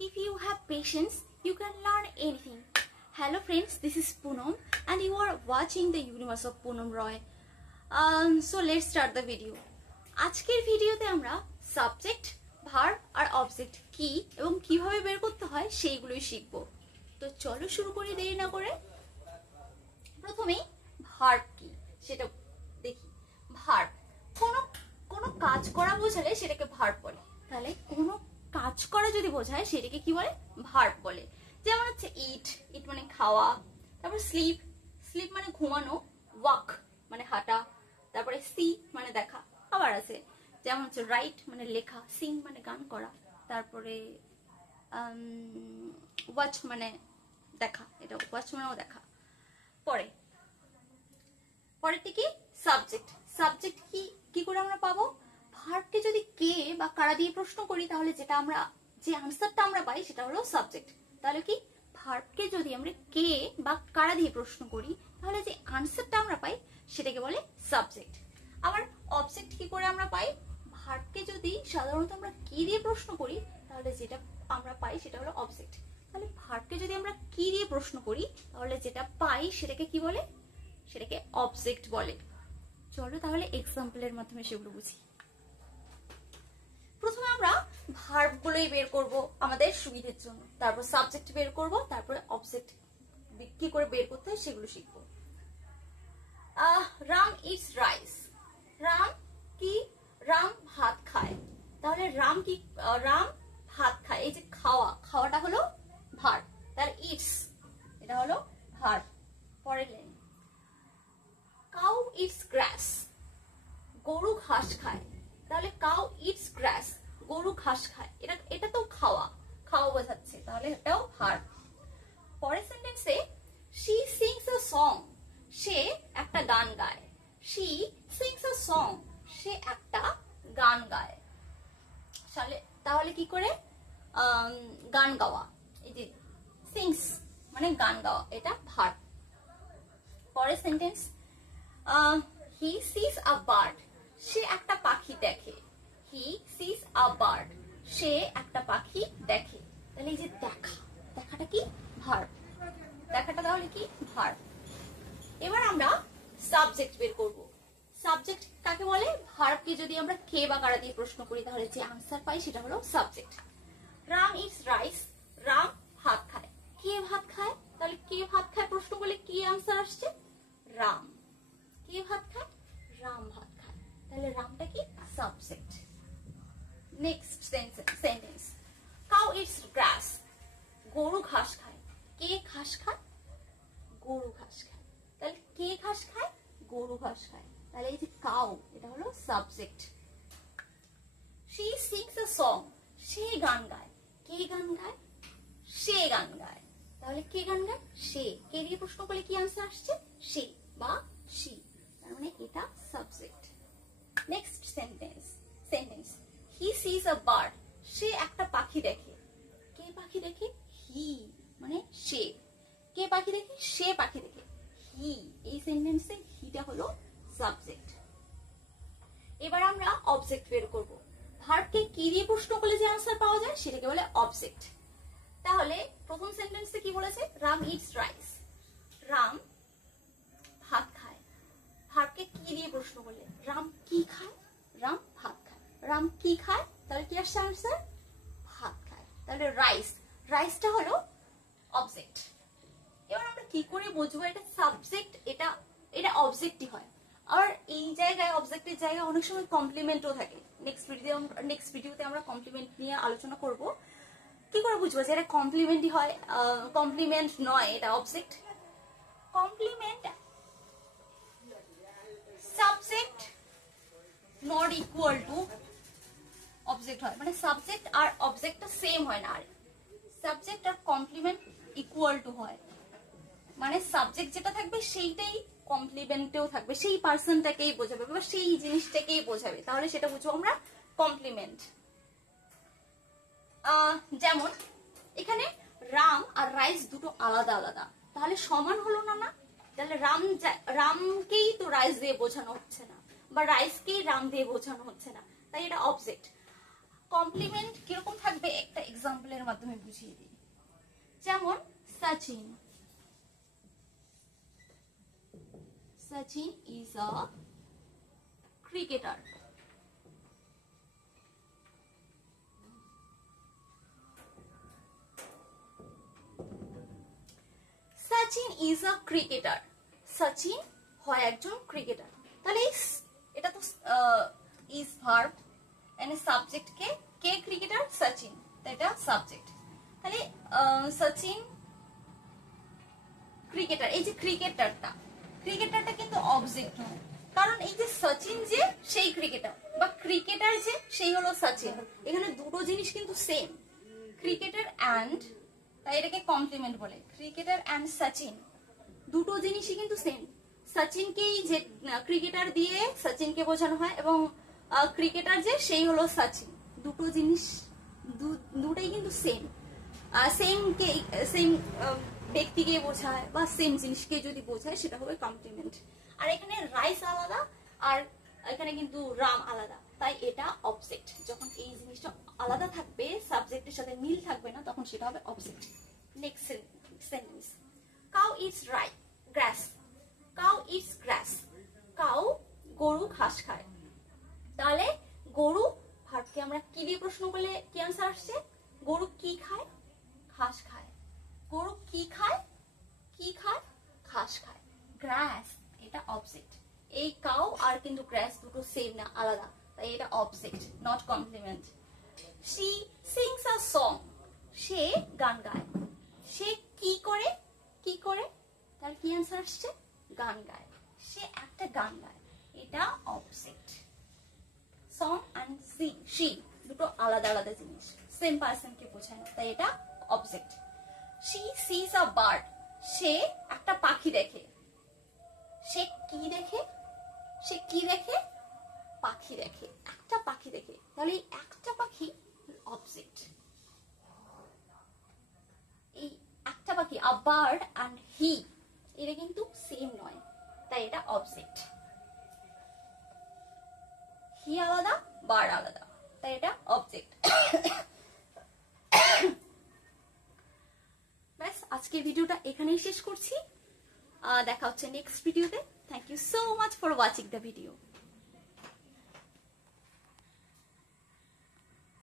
If you have patience, you can learn anything. Hello friends, this is Poonam and you are watching the universe of Poonam Roy. So let's start the video. আজকের ভিডিওতে আমরা subject, verb আর object কি এবং কিভাবে বের করতে হয় সেইগুলোই শিখব। তো চলো শুরু করি দেরি না করে। প্রথমেই ভার্ব কি সেটা দেখি। ভার্ব কোনো কাজ করা বোঝালে সেটাকে ভার্ব বলে। তাহলে কোনো কাজ করা যদি বোঝায় সেটাকে কি বলে? ভার্ব বলে। যেমন হচ্ছে ইট মানে খাওয়া, তারপর স্লিপ মানে ঘুমানো, ওয়াক মানে হাঁটা, তারপরে সি মানে দেখা। আবার আছে যেমন হচ্ছে রাইট মানে লেখা, সিং মানে গান করা, তারপরে ওয়াচ মানে দেখা, এটা ওয়াচ মানেও দেখা। পরেরটি কি? সাবজেক্ট কি করে আমরা পাবো? ভার্বকে যদি কে বা কারা দিয়ে প্রশ্ন করি তাহলে যে আনসারটা আমরা পাই সেটা হলো সাবজেক্ট। তাহলে কি ভার্বকে যদি আমরা কে বা কারা দিয়ে প্রশ্ন করি তাহলে যে আনসারটা আমরা পাই সেটাকে বলে সাবজেক্ট। আবার অবজেক্ট কি করে আমরা পাই? ভার্বকে যদি সাধারণত আমরা কি দিয়ে প্রশ্ন করি তাহলে যেটা আমরা পাই সেটা হলো অবজেক্ট। তাহলে ভার্বকে যদি আমরা কি দিয়ে প্রশ্ন করি তাহলে যেটা পাই সেটাকে কি বলে? সেটাকে অবজেক্ট বলে। চলো তাহলে এক্সাম্পলের মাধ্যমে সেগুলো বুঝি। প্রথমে আমরা ভার্ব গুলোই বের করব আমাদের সুবিধার জন্য, তারপর সাবজেক্ট বের করব, তারপরে অবজেক্ট কি করে বের করতে হয় সেগুলো শিখব। Ram eats rice. রাম ভাত খায়। তাহলে রাম ভাত খায়। এই যে খাওয়াটা হলো ভার্ব, তাহলে ইটস এটা হলো ভার্ব। পরের লাইন, কাউ ইটস গ্রাস। গরু ঘাস খায়। তাহলে কাউ ইটস গ্রাস, গরু ঘাস খায়। এটা তো খাওয়া বোঝাচ্ছে, তাহলে এটাও ভার্ব। পরের সেন্টেন্সে শি সিংস আ সং। সে একটা গান গায়। শি সিংস আ সং, সে একটা গান গায়। তাহলে কি করে? গান গাওয়া, এই যে সিংস মানে গান গাওয়া, এটা ভার্ব। পরের sentence, he sees a bird. সে একটা পাখি দেখে। হি সিস আ বার্ড, সে একটা পাখি দেখে। তাহলে এই যে দেখাটা কি? ভার্ব। দেখাটা তাহলে কি? ভার্ব। এবার আমরা সাবজেক্ট বের করব। সাবজেক্ট কাকে বলে? ভার্বকে যদি আমরা কে বা কারা দিয়ে প্রশ্ন করি তাহলে যে আনসার পাই সেটা হলো subject. Ram eats rice. Ram ভাত খায়। কে ভাত খায়? তাহলে কে ভাত খায় প্রশ্ন করলে কি আনসার আসছে? রাম। কে ভাত খায়? রাম ভাত খায়। তাহলে রামটা কি? Subject. Next sentence, cow eats grass. গরু ঘাস খায়। কে ঘাস খায়? গরু ঘাস খায়। তাহলে কে ঘাস খায়? গরু ঘাস খায়। তাহলে এই যে কাউ এটা হলো subject. She sings a song. সে গান গায়। কে গান গায়? সে গান গায়। তাহলে কে গান গায়? সে। কে দিয়ে প্রশ্ন করলে কি আনসার আসছে? সে বা শি, তার মানে এটা subject. Next sentence, he sees a bird. সে একটা পাখি দেখে। কে পাখি দেখে? হি মানে সে। কে পাখি দেখে? সে পাখি দেখে। হি, এই সেন্টেন্সে হিটা হলো সাবজেক্ট। এবার আমরা অবজেক্ট বের করব। ভার্বকে কি দিয়ে প্রশ্ন করলে যে আনসার পাওয়া যায় সেটাকে বলে অবজেক্ট। তাহলে প্রথম সেন্টেন্সে কি বলেছে? Ram eats rice. রাম ভাত খায়। ভার্বকে কি দিয়ে প্রশ্ন করলে? রাম কি খায়? রাম ভাত খায়। রাম কি খায়? তাহলে কি আসছে আনসার? ভাত খায়। তাহলে রাইসটা হলো অবজেক্ট। এবার আমরা কি করে বুঝবো এটা সাবজেক্ট, এটা অবজেক্টই হয়? আর এই জায়গায় অবজেক্টের জায়গায় অনেক সময় কমপ্লিমেন্টও থাকে। নেক্সট ভিডিওতে আমরা কমপ্লিমেন্ট নিয়ে আলোচনা করব। কি করে বুঝবো যে এটা কমপ্লিমেন্টই হয়, কমপ্লিমেন্ট নয় এটা object? Complement subject not equal to object হয়, মানে সাবজেক্ট আর অবজেক্টটা সেম হয় না। আর সাবজেক্ট আর কমপ্লিমেন্ট ইকুয়াল টু হয়, মানে সাবজেক্ট যেটা থাকবে সেইটাই কমপ্লিমেন্টেও থাকবে, সেই পার্সনটাকেই বোঝাবে বা সেই জিনিসটাকেই বোঝাবে। তাহলে সেটা বুঝবো আমরা কমপ্লিমেন্ট। যেমন এখানে রাম আর রাইস দুটো আলাদা, তাহলে সমান হলো না। তাহলে রামকেই তো রাইস দিয়ে বোঝানো হচ্ছে না, বা রাইসকেই রাম দিয়ে বোঝানো হচ্ছে না, তাই এটা অবজেক্ট। কমপ্লিমেন্ট কিরকম থাকবে একটা এক্সাম্পলের মাধ্যমে বুঝিয়ে দিই। যেমন Sachin, Sachin is a cricketer. Sachin is a cricketer. Sachin হয় একজন ক্রিকেটার। তাহলে এটা তো is verb and subject K cricketer? Sachin, এটা সাবজেক্ট। তাহলে সচিন ক্রিকেটার, এই যে ক্রিকেটারটা কিন্তু অবজেক্ট নয়, কারণ এই যে সচিন যে সেই ক্রিকেটার বা ক্রিকেটার যে সেই হলো সচিন, এখানে দুটো জিনিস কিন্তু সেম, ক্রিকেটার অ্যান্ড, তাই এটাকে কমপ্লিমেন্ট বলে। ক্রিকেটার অ্যান্ড সচিন দুটো জিনিসই কিন্তু সেম। সচিনকেই যে ক্রিকেটার দিয়ে সচিনকে বোঝানো হয় এবং ক্রিকেটার যে সেই হলো সচিন, দুটো জিনিস দুটোই কিন্তু সেম। সেম ব্যক্তিকে বোঝায় বা সেম জিনিসকে যদি বোঝায় সেটা হবে কমপ্লিমেন্ট। আর এখানে রাইস আলাদা আর এখানে কিন্তু রাম আলাদা, তাই এটা অবজেক্ট। যখন এই জিনিসটা আলাদা থাকবে, সাবজেক্টের সাথে মিল থাকবে না, তখন সেটা হবে object. Next sentence, cow eats গ্রাস। কাউ ইটস গ্রাস, কাউ গরু ঘাস খায়। তাহলে গরু ভার্বকে আমরা কি দিয়ে প্রশ্ন করলে কি আনসার আসছে? গরু কি খায়? ঘাস খায়। গরু কি খায়? কি খায়? ঘাস খায়। গ্রাস এটা অবজেক্ট। এই কাউ আর কিন্তু গ্রাস দুটো সেম না, আলাদা, তাই এটা object, not complement. She sings a song, সে গান গায়। সে কি করে? কি করে? তার কি আনসার আসছে? গান গায়। সে একটা গান গায়, এটা অবজেক্ট। সং এন্ড শি দুটো আলাদা আলাদা জিনিস, সেম পারসনকে বোঝায় না, তাই এটা object. She sees a bird, সে একটা পাখি দেখে। সে কি দেখে? সে কি দেখে? পাখি দেখে, একটা পাখি দেখে। তাহলে একটা পাখি অবজেক্ট। এই একটা পাখি, a bird and he, এটা কিন্তু সেম নয়, তাই এটা অবজেক্ট। হি আলাদা, বার্ড আলাদা, তাই এটা অবজেক্ট। ব্যাস, আজকের ভিডিওটা এখানেই শেষ করছি। দেখা হচ্ছে নেক্সট ভিডিওতে। Thank you so much for watching the video.